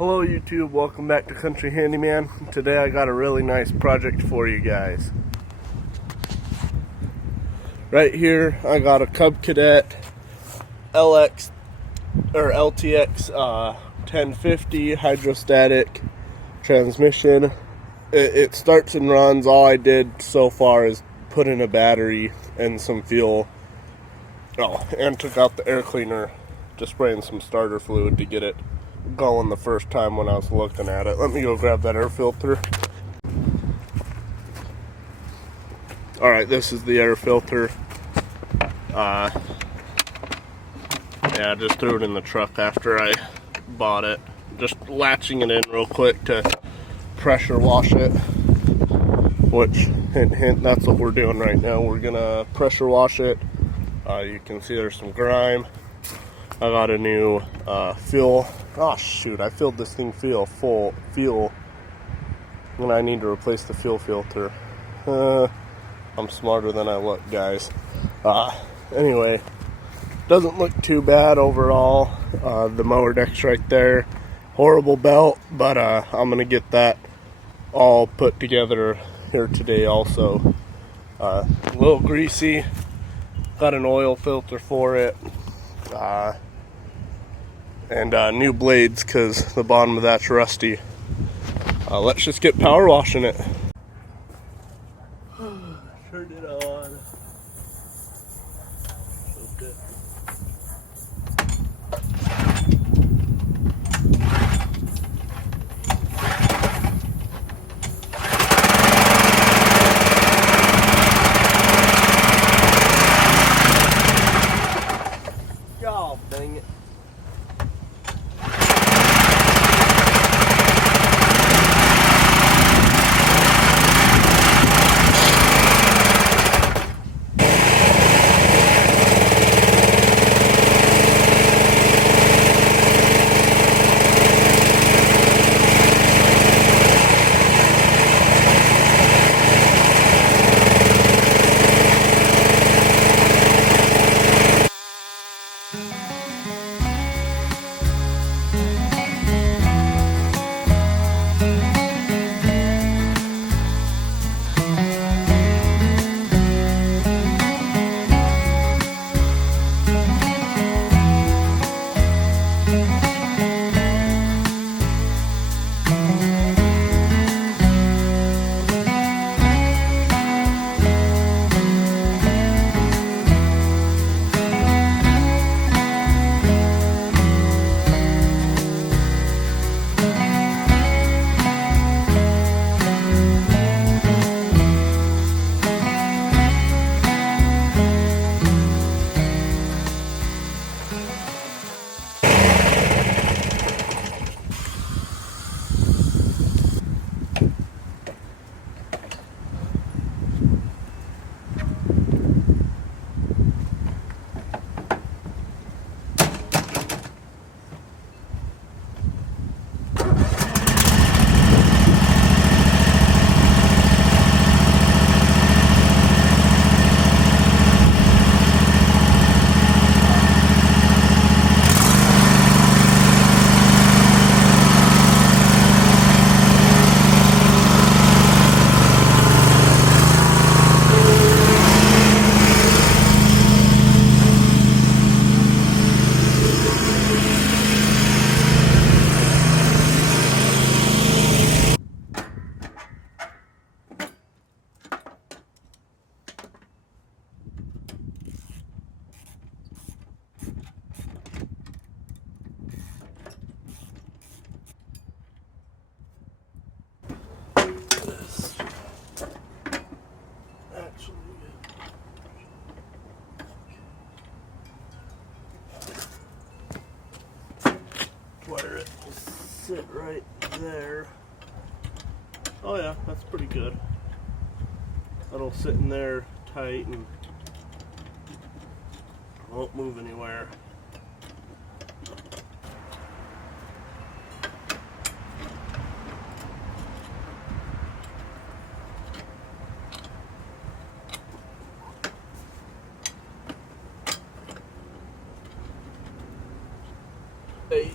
Hello YouTube, welcome back to Country Handyman. Today I got a really nice project for you guys. Right here I got a Cub Cadet LTX 1050 hydrostatic transmission. It starts and runs. All I did so far is put in a battery and some fuel. Oh, and took out the air cleaner, just spraying some starter fluid to get it going the first time when I was looking at it. Let me go grab that air filter. Alright, this is the air filter. Yeah, I just threw it in the truck after I bought it. Just latching it in real quick to pressure wash it. Which, hint hint, that's what we're doing right now. We're gonna pressure wash it. You can see there's some grime. I got a new fuel. Oh shoot, I filled this thing full and I need to replace the fuel filter. I'm smarter than I look, guys. Anyway, doesn't look too bad overall. The mower deck's right there. Horrible belt, but I'm gonna get that all put together here today also. A little greasy. Got an oil filter for it. And new blades because the bottom of that's rusty. Let's just get power washing it. Turned it on. Okay. God dang it. Wire it will sit right there. Oh yeah, that's pretty good. That'll sit in there tight and won't move anywhere. Hey.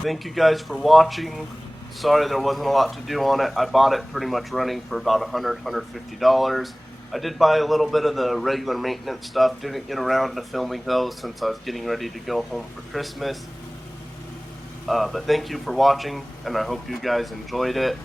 Thank you guys for watching. Sorry there wasn't a lot to do on it. I bought it pretty much running for about $150. I did buy a little bit of the regular maintenance stuff. Didn't get around to filming those since I was getting ready to go home for Christmas. But thank you for watching, and I hope you guys enjoyed it.